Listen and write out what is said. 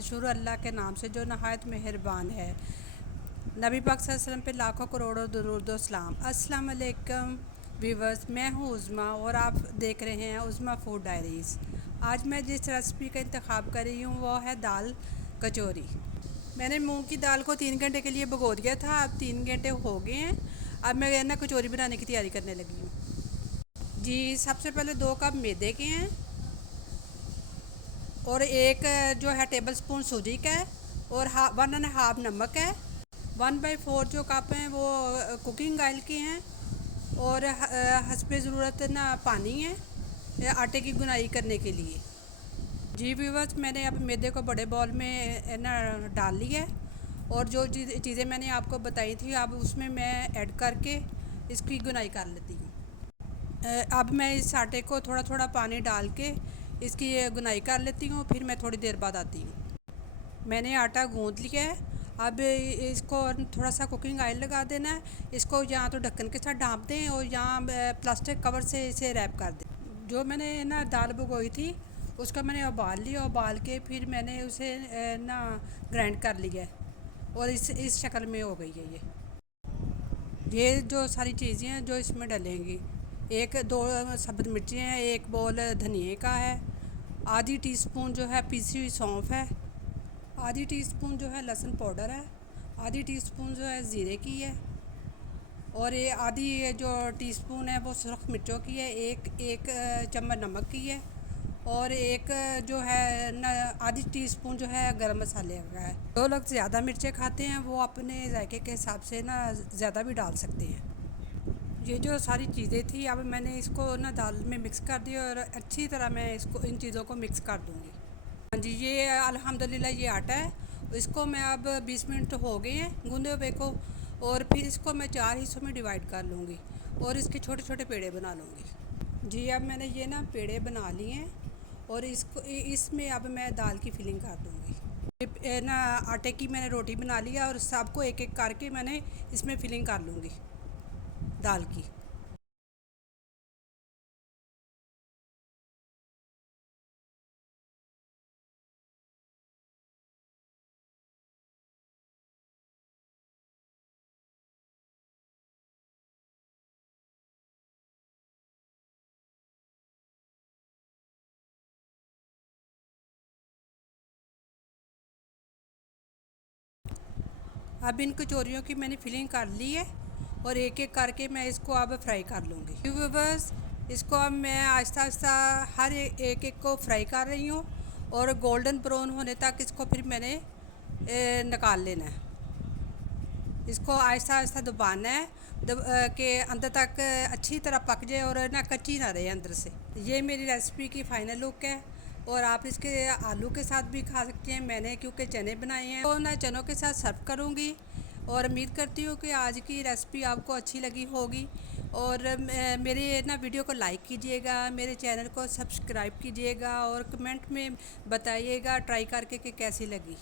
शुरू अल्लाह के नाम से जो नहायत मेहरबान है। नबी पाक सल्लल्लाहु अलैहि वसल्लम पे लाखों करोड़ों दुरूद व सलाम। अस्सलाम वालेकुम व्यूवर्स, मैं हूँ उज़्मा और आप देख रहे हैं उज़्मा फूड डायरीज़। आज मैं जिस रेसिपी का इंतखाब कर रही हूँ वो है दाल कचौरी। मैंने मूंग की दाल को 3 घंटे के लिए भिगो दिया था। अब 3 घंटे हो गए हैं। अब मैं ना कचौरी बनाने की तैयारी करने लगी हूँ। जी, सबसे पहले 2 कप मैदे के हैं और एक जो है टेबल स्पून सूजी का है और 1.5 नमक है। 1/4 जो कप हैं वो कुकिंग ऑयल के हैं और हस्बे ज़रूरत ना पानी है आटे की गुनाई करने के लिए। जी व्यूअर्स, मैंने अब मैदे को बड़े बॉल में ना डाल लिया है और जो चीज़ें मैंने आपको बताई थी अब उसमें मैं ऐड करके इसकी गुनाई कर लेती हूँ। अब मैं इस आटे को थोड़ा थोड़ा पानी डाल के इसकी गुनाई कर लेती हूँ, फिर मैं थोड़ी देर बाद आती हूँ। मैंने आटा गूँथ लिया है। अब इसको थोड़ा सा कुकिंग ऑयल लगा देना है। इसको या तो ढक्कन के साथ ढाँप दें और या प्लास्टिक कवर से इसे रैप कर दें। जो मैंने ना दाल भिगोई थी उसका मैंने उबाल लिया, उबाल के फिर मैंने उसे ना ग्राइंड कर लिया है और इस शक्ल में हो गई है। ये जो सारी चीज़ें हैं जो इसमें डलेंगी, 1-2 सब्ज़ मिर्ची हैं, 1 बॉल धनिए का है, आधी टीस्पून जो है पिसी हुई सौंफ है, आधी टीस्पून जो है लहसुन पाउडर है, आधी टीस्पून जो है ज़ीरे की है और ये आधी जो टीस्पून है वो सुरख मिर्चों की है, एक चम्मच नमक की है और एक जो है ना आधी टीस्पून जो है गरम मसाले का है। जो लोग ज़्यादा मिर्चें खाते हैं वो अपने जायके के हिसाब से ना ज़्यादा भी डाल सकते हैं। ये जो सारी चीज़ें थी अब मैंने इसको ना दाल में मिक्स कर दिया और अच्छी तरह मैं इसको इन चीज़ों को मिक्स कर दूँगी। हाँ जी, ये अल्हम्दुलिल्लाह ये आटा है। इसको मैं अब 20 मिनट हो गए हैं गूँधे हुए को और फिर इसको मैं 4 हिस्सों में डिवाइड कर लूँगी और इसके छोटे छोटे पेड़े बना लूँगी। जी, अब मैंने ये ना पेड़े बना लिए हैं और इसमें अब मैं दाल की फिलिंग कर दूँगी। ना आटे की मैंने रोटी बना लिया और सबको एक एक करके मैंने इसमें फिलिंग कर लूँगी दाल की। अब इन कचौरियों की मैंने फिलिंग कर ली है और एक एक करके मैं इसको अब फ्राई कर लूँगी। व्यूअर्स, इसको अब मैं आहिस्ता आहिस्ता हर एक एक को फ्राई कर रही हूँ और गोल्डन ब्राउन होने तक इसको फिर मैंने निकाल लेना है। इसको आहिस्ता आहिस्ता दबाना है के अंदर तक अच्छी तरह पक जाए और ना कच्ची ना रहे अंदर से। ये मेरी रेसिपी की फ़ाइनल लुक है और आप इसके आलू के साथ भी खा सकते हैं। मैंने क्योंकि चने बनाए हैं तो मैं चनों के साथ सर्व करूँगी और उम्मीद करती हूँ कि आज की रेसिपी आपको अच्छी लगी होगी और मेरे ना वीडियो को लाइक कीजिएगा, मेरे चैनल को सब्सक्राइब कीजिएगा और कमेंट में बताइएगा ट्राई करके कि कैसी लगी।